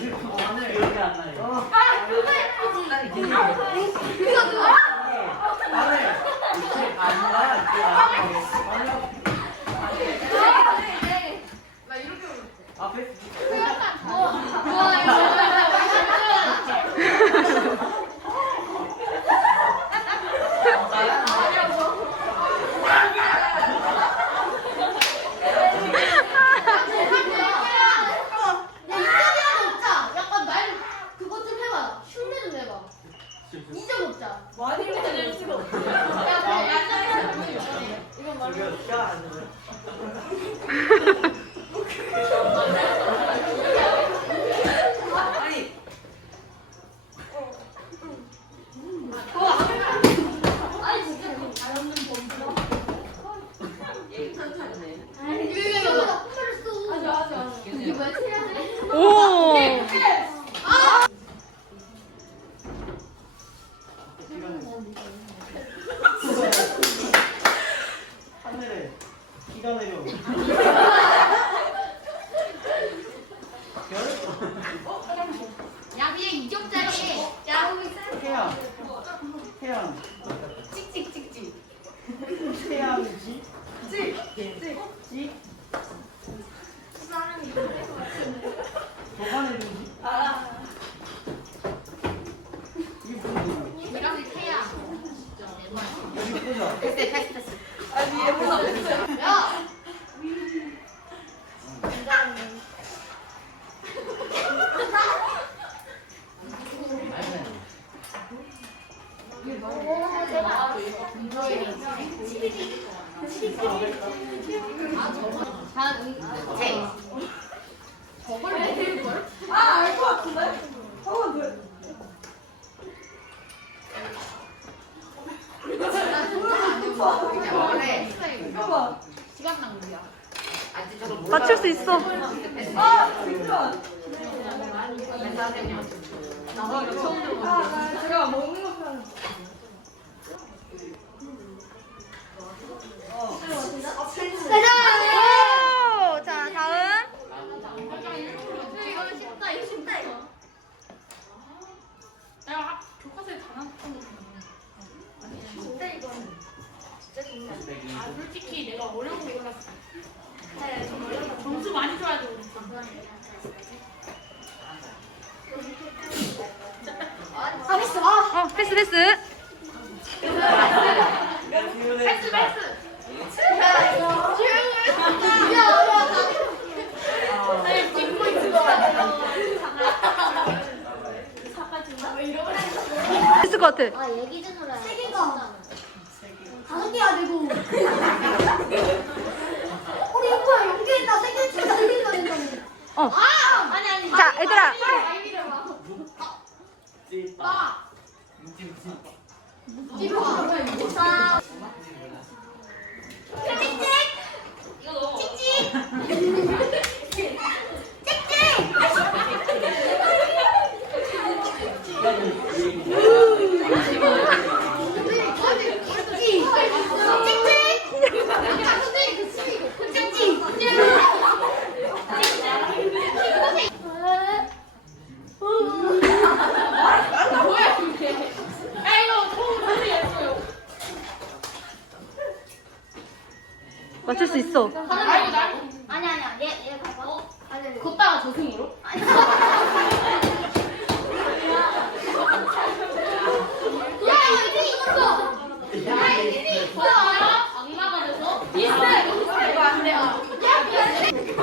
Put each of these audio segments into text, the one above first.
오늘 여기 안 나요. 아, 그거 예쁘지. 아, 아, 하늘에 비가 내려 별? 야, 그냥 이쪽짜리. 야, 우리 쌤. 태양 태양 찍찍찍찍. 태양지 찍. 지사람이 도관의 지 아. 이게 무슨 이렇게 태양. 여기 보자 됐어, 얘보다 야! 저걸 잠깐만. 시간 낭비야. 맞출 수 있어. 아 진짜. 아, 나 제가 먹는 거 편. 어. 아 솔직히 내가 어려운 거 골랐어. 점수 많이 줘야 돼. 아, 됐어. 아. 어 패스 패스. 패스 패스. 거 같아. 것 같아. 아, 얘기 좀 해라. 세 개가. 개야 되고. 우리 이거야 연기했다. 세 개가 된다고. 어. 아! 아니, 아니. 자, 얘들아. 찌빠 찌빠. 자. 찍찍! 이거 넣어. 찍찍! 야 이거 처음 소리 했어요. 맞출 수 있어. 아니 나 아니 아니야 얘얘 봐봐. 아니 걷다가 저승으로? 야 이거 이거 야 이거 이거 악마가 돼서 비슷해. 비슷해. 이거 안 돼요. 아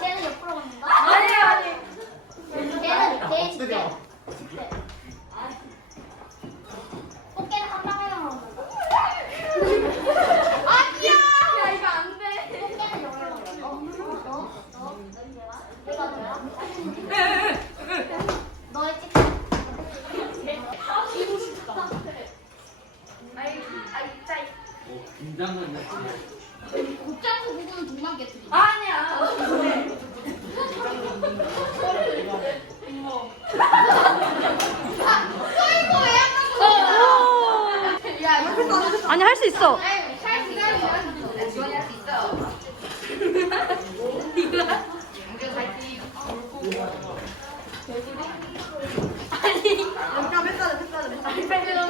쟤는 옆으로 간다. 아니 아니. 쟤는 쟤 집대. 집대. 꽃게 곱창도 먹으면 돈 많겠지. 아니야. 아니 할 수 있어. 아니, 뺐다, 뺐다, 뺐다.